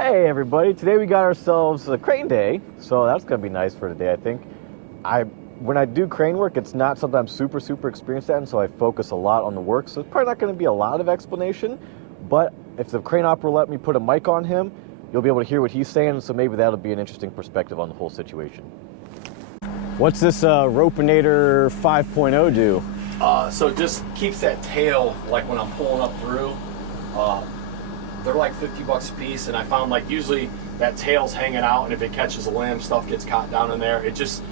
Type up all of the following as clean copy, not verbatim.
Hey everybody, today we got ourselves a crane day, so that's gonna be nice for today, I think. When I do crane work, it's not something I'm super experienced at, and so I focus a lot on the work, so it's probably not gonna be a lot of explanation, but if the crane operator let me put a mic on him, you'll be able to hear what he's saying, so maybe that'll be an interesting perspective on the whole situation. What's this Ropinator 5.0 do? So it just keeps that tail, like when I'm pulling up through, they're like $50 a piece, and I found like usually that tail's hanging out, and if it catches a limb, stuff gets caught down in there. It just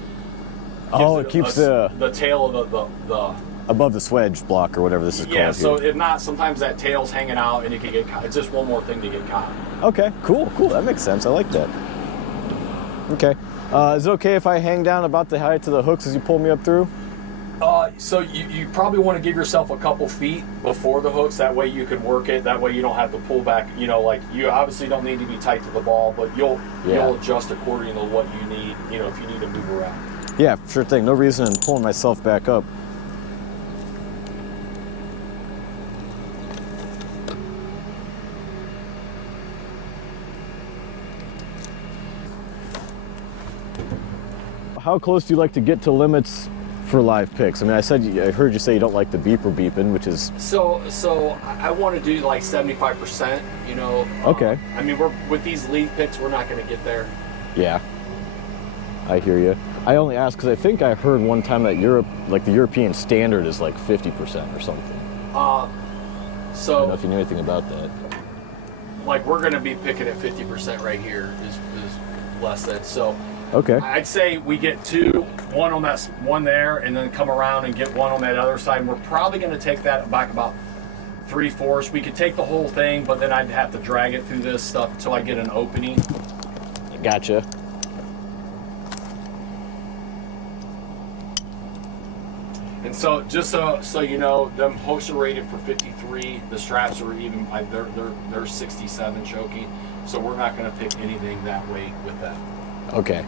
keeps the tail of the above the swedge block or whatever this is called. Yeah, so here. if not, sometimes that tail's hanging out and it can get caught. It's just one more thing to get caught. Okay, cool. That makes sense. I like that. Okay. Is it okay if I hang down about the height of the hooks as you pull me up through? So you probably want to give yourself a couple feet before the hooks. That way you can work it. That way you don't have to pull back. You know, like you obviously don't need to be tight to the ball, but you'll adjust according to what you need. You know, if you need to move around. Yeah, sure thing. No reason in pulling myself back up. How close do you like to get to limits for live picks? I mean, I heard you say you don't like the beeper beeping, which is... So I want to do like 75%, you know. Okay. I mean, with these lead picks, we're not going to get there. Yeah. I hear you. I only asked because I think I heard one time that the European standard is like 50% or something. I don't know if you knew anything about that. Like we're going to be picking at 50% right here is less than, so... Okay. I'd say we get one on that one there, and then come around and get one on that other side. And we're probably going to take that back about 3/4. We could take the whole thing, but then I'd have to drag it through this stuff until I get an opening. Gotcha. And so, just so you know, them hooks are rated for 53. The straps are even they're 67 choking. So we're not going to pick anything that weight with that. Okay.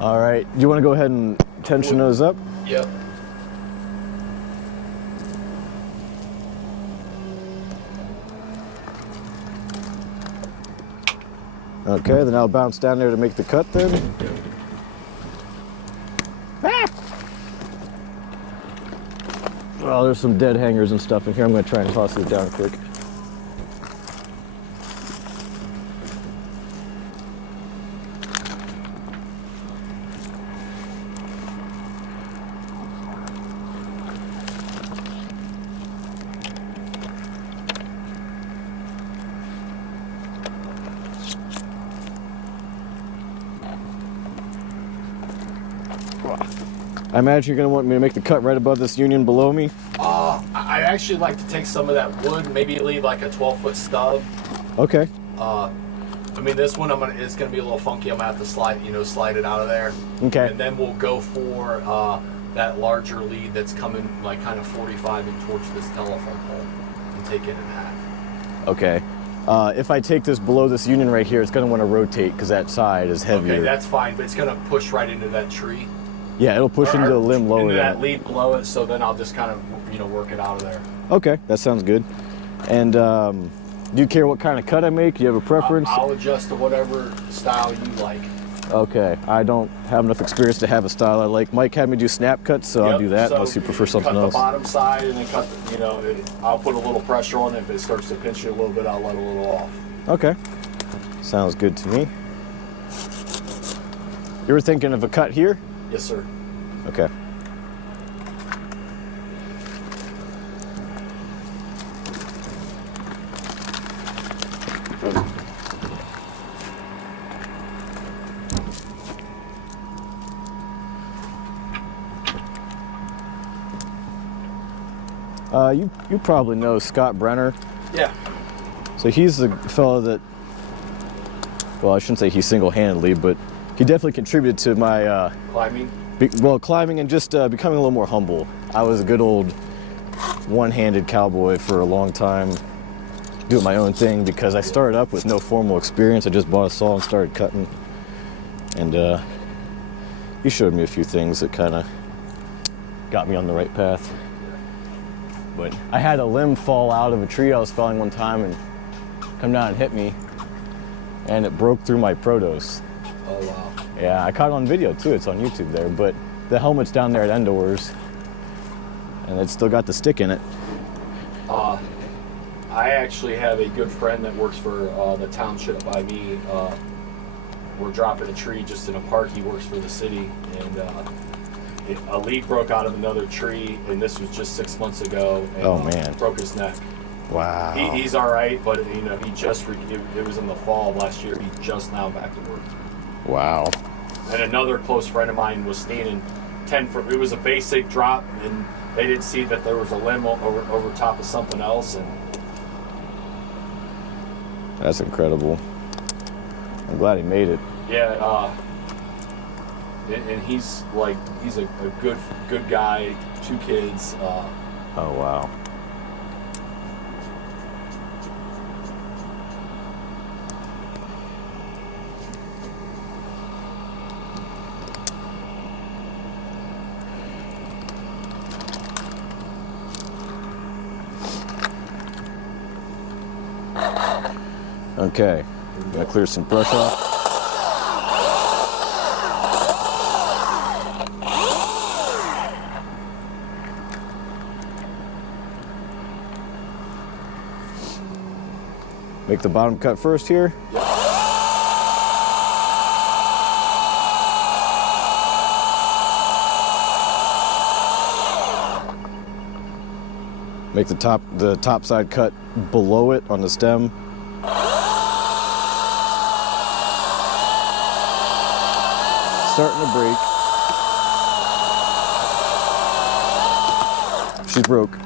All right. Do you want to go ahead and tension those up? Yep. Okay, then I'll bounce down there to make the cut then. Ah! Oh, there's some dead hangers and stuff in here. I'm going to try and toss it down quick. I imagine you're going to want me to make the cut right above this union below me? I actually like to take some of that wood, maybe leave like a 12-foot stub. Okay. I mean, this one it's gonna be a little funky. I'm gonna have to slide it out of there. Okay. And then we'll go for that larger lead that's coming like kind of 45 in towards this telephone pole and take it in half. Okay. If I take this below this union right here, it's going to want to rotate because that side is heavier. Okay, that's fine, but it's gonna push right into that tree. Yeah, it'll push into the limb lower. Into that lead below it, so then I'll just kind of work it out of there. Okay, that sounds good. And do you care what kind of cut I make? Do you have a preference? I'll adjust to whatever style you like. Okay, I don't have enough experience to have a style I like. Mike had me do snap cuts, so I'll do that unless you prefer something else. Cut the bottom side and then cut I'll put a little pressure on it. If it starts to pinch you a little bit, I'll let a little off. Okay, sounds good to me. You were thinking of a cut here? Yes, sir. Okay. You probably know Scott Brenner. Yeah. So he's the fellow that, well, I shouldn't say he single-handedly, but he definitely contributed to my climbing. Well, climbing and just becoming a little more humble. I was a good old one-handed cowboy for a long time, doing my own thing because I started up with no formal experience. I just bought a saw and started cutting. And you showed me a few things that kind of got me on the right path. But I had a limb fall out of a tree I was felling one time and come down and hit me, and it broke through my protos. Oh, wow. Yeah, I caught it on video too. It's on YouTube there, but the helmet's down there at Endors, and it's still got the stick in it. I actually have a good friend that works for the township by me. We're dropping a tree just in a park. He works for the city, and a leaf broke out of another tree, and this was just 6 months ago. And, oh man! Broke his neck. Wow. He's all right, but he just it was in the fall of last year. He just now back to work. Wow. And another close friend of mine was standing 10 foot. It was a basic drop, and they didn't see that there was a limb over top of something else. And that's incredible. I'm glad he made it. Yeah, and he's a good guy, 2 kids. Oh wow. Okay, I'm gonna clear some brush off. Make the bottom cut first here. Make the top side cut below it on the stem. Starting to break. She's broke.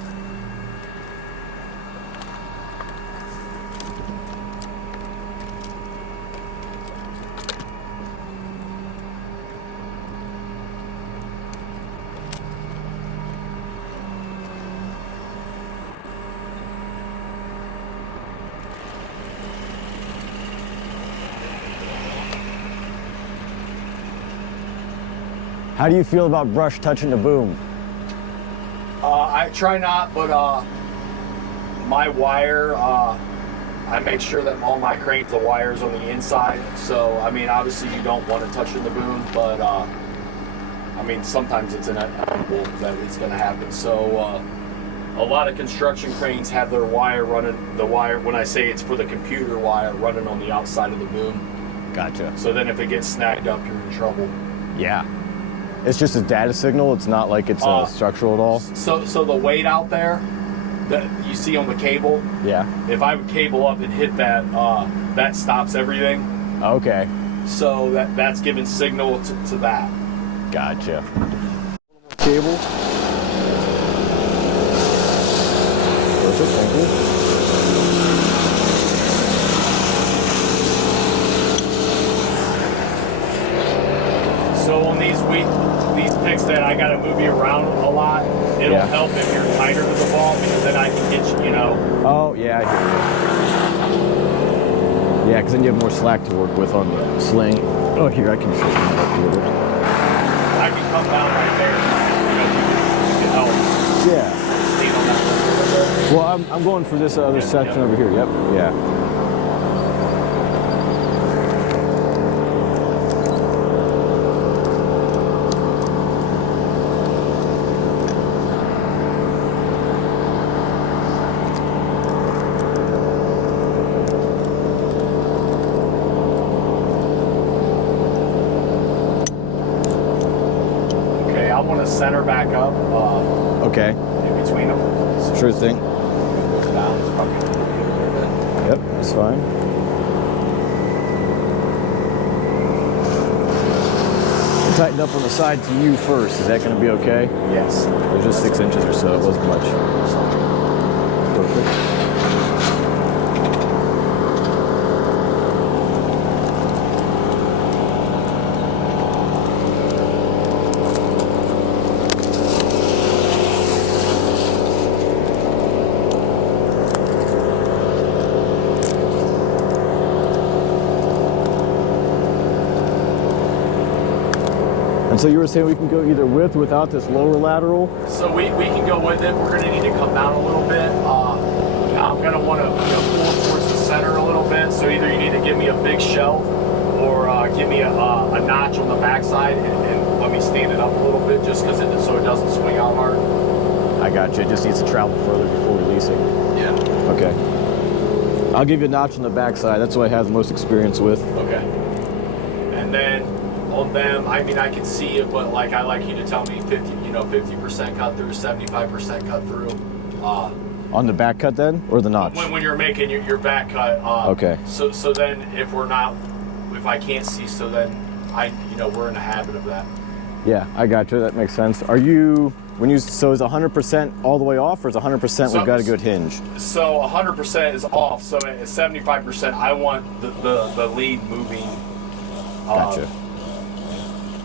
How do you feel about brush touching the boom? I try not, but my wire, I make sure that all my cranes, the wire's on the inside. So, I mean, obviously you don't want to touch in the boom, but I mean, sometimes it's inevitable that it's going to happen. So, a lot of construction cranes have their wire running, when I say it's for the computer wire, running on the outside of the boom. Gotcha. So then if it gets snagged up, you're in trouble. Yeah. It's just a data signal. It's not like it's structural at all. So the weight out there that you see on the cable. Yeah. If I would cable up and hit that, that stops everything. Okay. So that's giving signal to that. Gotcha. Cable. Perfect. Thank you. So on these picks that I gotta move you around a lot, it'll help if you're tighter to the ball because then I can get you, Oh, yeah, I hear you. Yeah, because then you have more slack to work with on the sling. Oh, here, I can show you a little bit. I can come down right there to help. Yeah. Well, I'm going for this other section over here. Yep. Yeah. Center back up. Okay. In between them. Sure thing. Down. Yep, that's fine. And tighten up on the side to you first. Is that going to be okay? Yes. It was just 6 inches or so. It wasn't much. Perfect. And so you were saying we can go either with or without this lower lateral? So we can go with it. We're going to need to come down a little bit. I'm going to want to pull towards the center a little bit. So either you need to give me a big shelf or give me a notch on the backside and let me stand it up a little bit just because so it doesn't swing out hard. I got you. It just needs to travel further before releasing. Yeah. Okay. I'll give you a notch on the backside. That's what I have the most experience with. Okay. And then on them, I mean, I can see it, but like I like you to tell me 50% cut through, 75% cut through. On the back cut then, or the notch? When you're making your back cut. Okay. So then if I can't see, so then we're in the habit of that. Yeah, I got you. That makes sense. So is 100% all the way off, or is 100% we've got a good hinge? So 100% is off. So at 75%, I want the lead moving. Gotcha.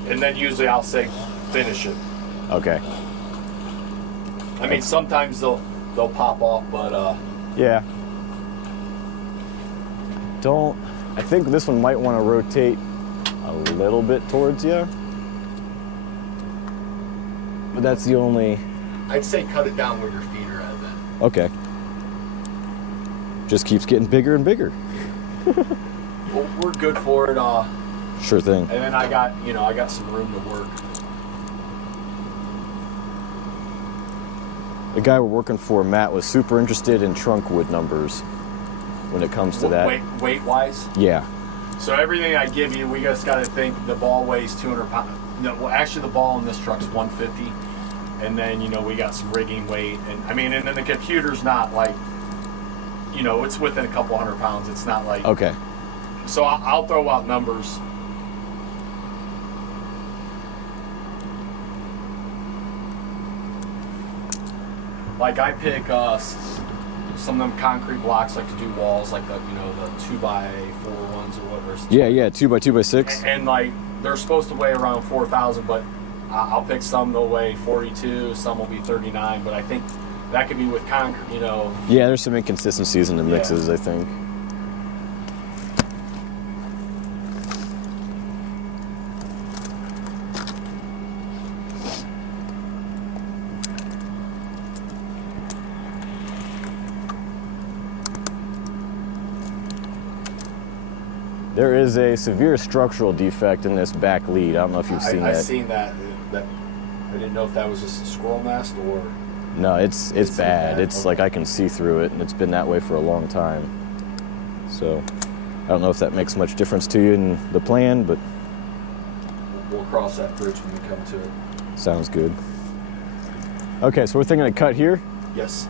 And then usually I'll say finish it. Okay. I mean, sometimes they'll pop off, but yeah. I think this one might want to rotate a little bit towards you. But that's the only... I'd say cut it down where your feet are at then. Okay. Just keeps getting bigger and bigger. Well, we're good for it. Sure thing. And then I got some room to work. The guy we're working for, Matt, was super interested in trunk wood numbers when it comes to that. Weight-wise? Yeah. So everything I give you, we just got to think the ball weighs 200 pounds. No, well, actually, the ball in this truck's 150. And then, we got some rigging weight. And then the computer's not like, it's within a couple 100 pounds. It's not like... Okay. So I'll throw out numbers. Like I pick some of them concrete blocks, like to do walls, like the 2x4 ones or whatever. Yeah, 2x2x6. And like they're supposed to weigh around 4,000, but I'll pick some that'll weigh 42, some will be 39. But I think that could be with concrete, Yeah, there's some inconsistencies in the mixes, I think. There is a severe structural defect in this back lead. I don't know if you've seen that. I've seen that. I didn't know if that was just a squirrel nest or... No, it's bad. It's okay. Like I can see through it, and it's been that way for a long time. So I don't know if that makes much difference to you in the plan, but... We'll cross that bridge when we come to it. Sounds good. Okay, so we're thinking of cut here? Yes.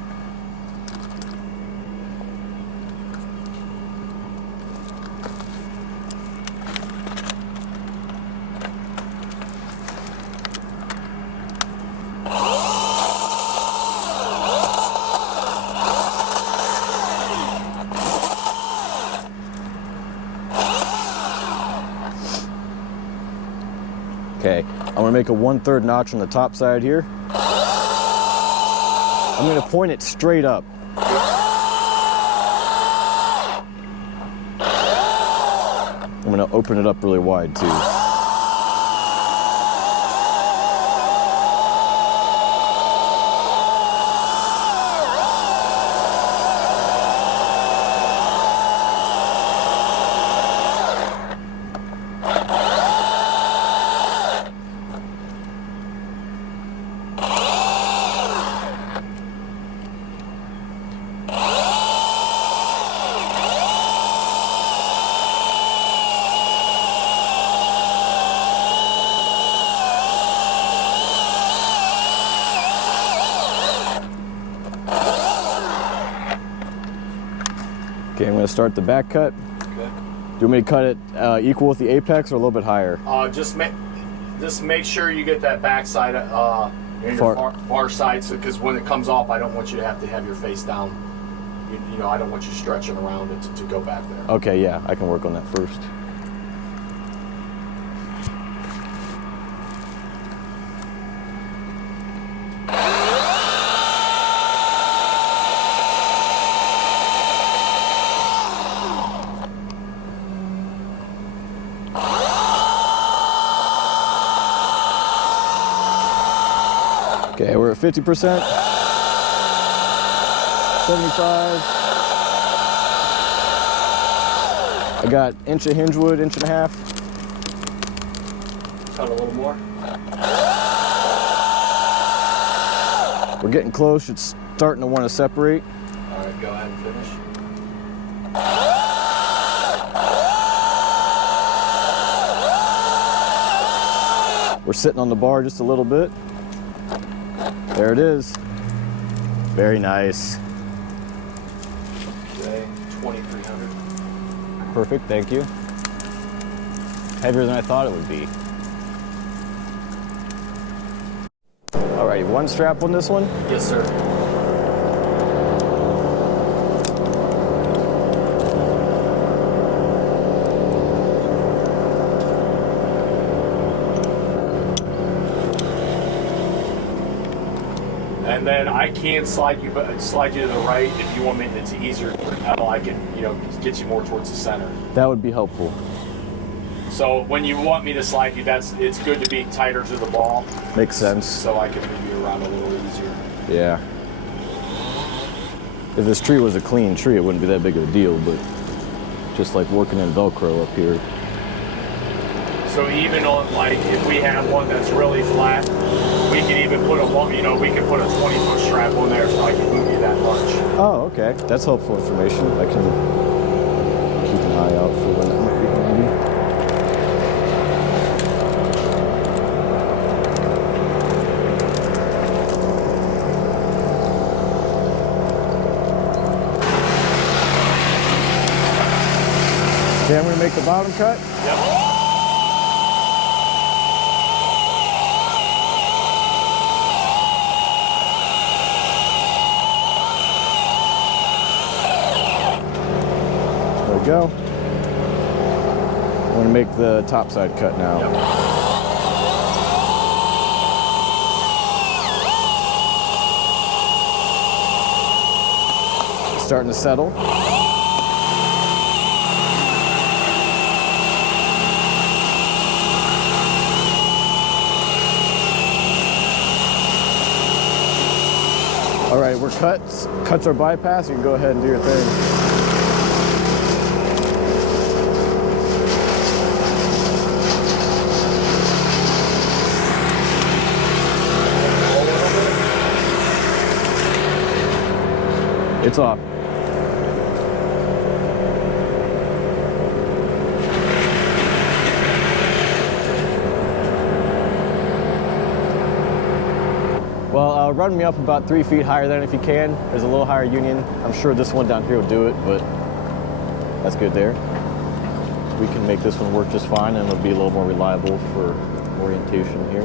Okay, I'm gonna make a 1/3 notch on the top side here. I'm gonna point it straight up. I'm gonna open it up really wide too. Okay, I'm going to start the back cut. Okay. Do you want me to cut it equal with the apex or a little bit higher? Just make sure you get that back side, your far side, because when it comes off, I don't want you to have your face down. I don't want you stretching around it to go back there. Okay, yeah, I can work on that first. Okay, we're at 50%. 75. I got inch of hinge wood, inch and a half. Cut a little more. We're getting close. It's starting to want to separate. All right, go ahead and finish. We're sitting on the bar just a little bit. There it is. Very nice. Okay, 2,300. Perfect, thank you. Heavier than I thought it would be. Alrighty, one strap on this one. Yes, sir. And then I can slide you to the right if you want me. It's easier to propel. I can, get you more towards the center. That would be helpful. So when you want me to slide you, it's good to be tighter to the ball. Makes sense. So I can move you around a little easier. Yeah. If this tree was a clean tree, it wouldn't be that big of a deal, but just like working in Velcro up here. So even on if we have one that's really flat, we can even put we can put a 20-foot strap on there so I can move you that much. Oh, okay. That's helpful information. I can keep an eye out for when that might be handy. Okay, I'm going to make the bottom cut. Yep. There we go. I'm going to make the top side cut now. Yep. Starting to settle. All right, we're cuts. Cuts are bypassed. You can go ahead and do your thing. It's off. Well, run me up about 3 feet higher than if you can. There's a little higher union. I'm sure this one down here will do it, but that's good there. We can make this one work just fine, and it'll be a little more reliable for orientation here.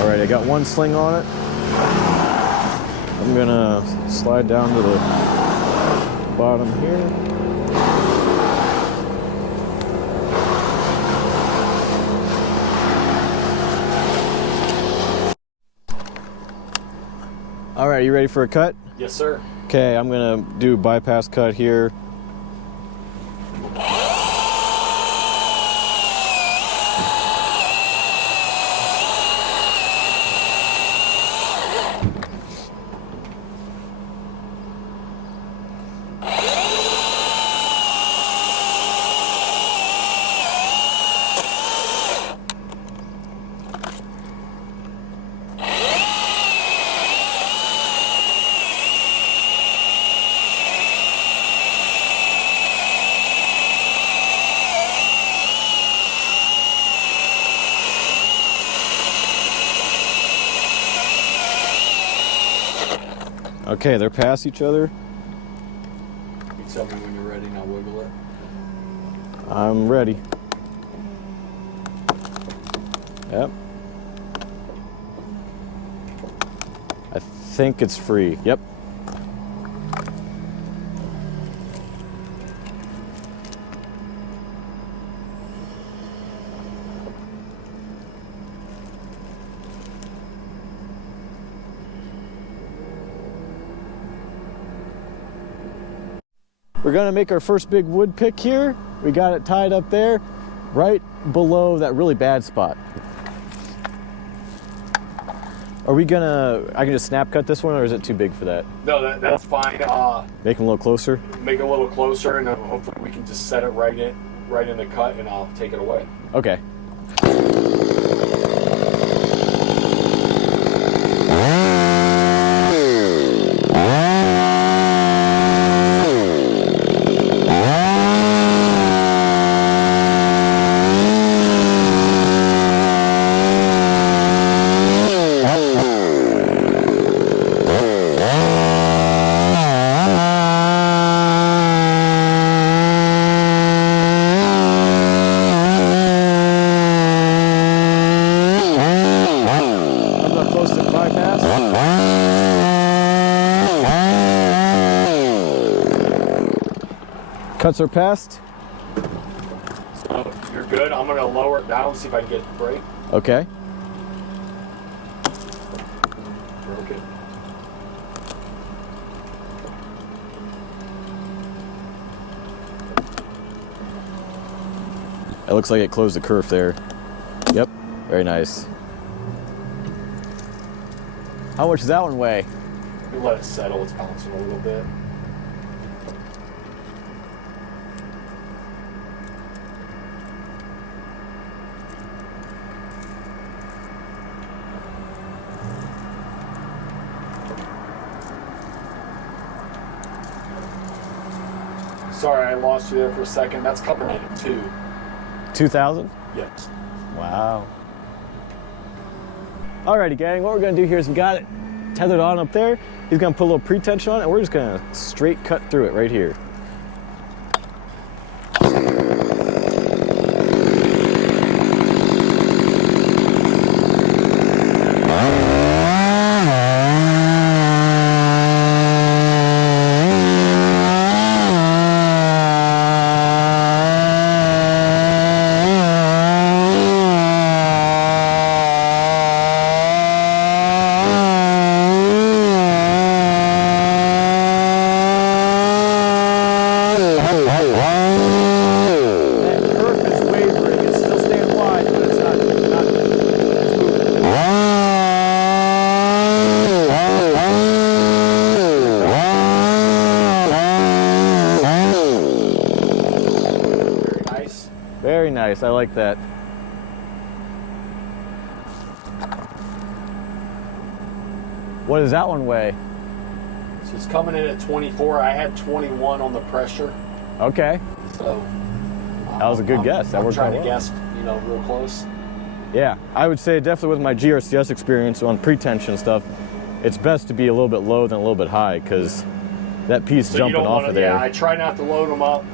All right, I got one sling on it. I'm gonna slide down to the bottom here. All right, you ready for a cut? Yes, sir. Okay, I'm gonna do bypass cut here. Okay, they're past each other. You tell me when you're ready and I'll wiggle it. I'm ready. Yep. I think it's free. Yep. we're gonna make our first big wood pick here. We got it tied up there, right below that really bad spot. Are we gonna, I can just snap cut this one, or is it too big for that? No, that's fine. Make them a little closer? Make it a little closer, and hopefully we can just set it right in the cut, and I'll take it away. Okay. Cuts are passed. So you're good. I'm gonna lower it down, see if I can get it to break. Okay. Broke it. It looks like it closed the kerf there. Yep, very nice. How much does that one weigh? We let it settle, it's bouncing a little bit. Sorry, I lost you there for a second. That's coming in at 2. 2,000? Yes. Wow. Alrighty, gang, what we're gonna do here is we got it tethered on up there. He's gonna put a little pre-tension on it, and we're just gonna straight cut through it right here. Very nice, I like that. What does that one weigh? So it's coming in at 24. I had 21 on the pressure. Okay. So that was a good guess. That I'm worked trying out to well. guess, real close. Yeah, I would say definitely with my GRCS experience on pre-tension stuff, it's best to be a little bit low than a little bit high, because that piece So jumping off of there. Yeah, I try not to load them up.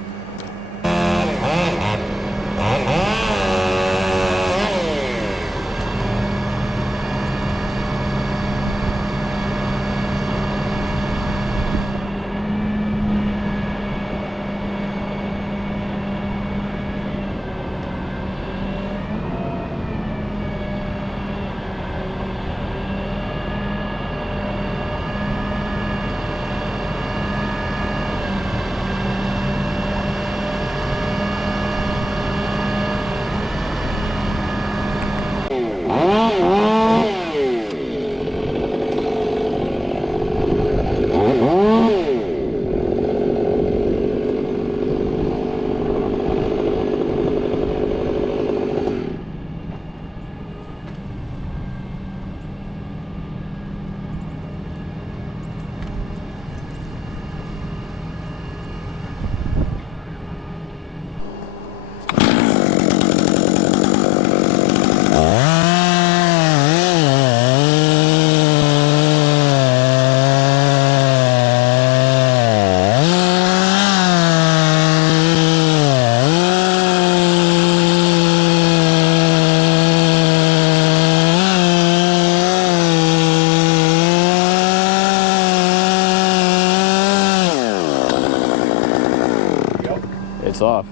It's off.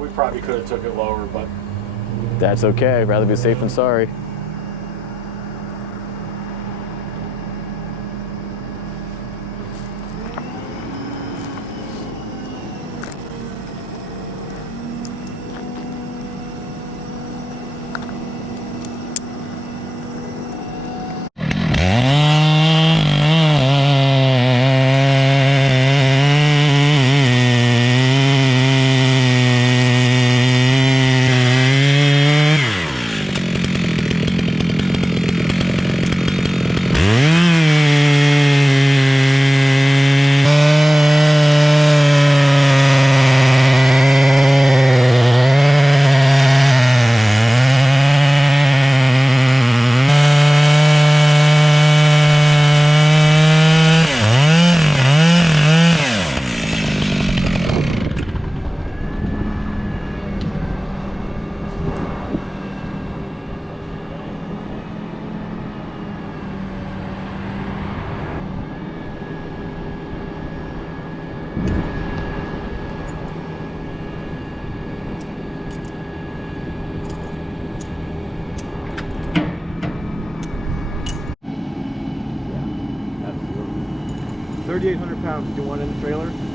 We probably could have took it lower, but That's okay. Rather be safe than sorry. 3,800 pounds. Do you want in the trailer?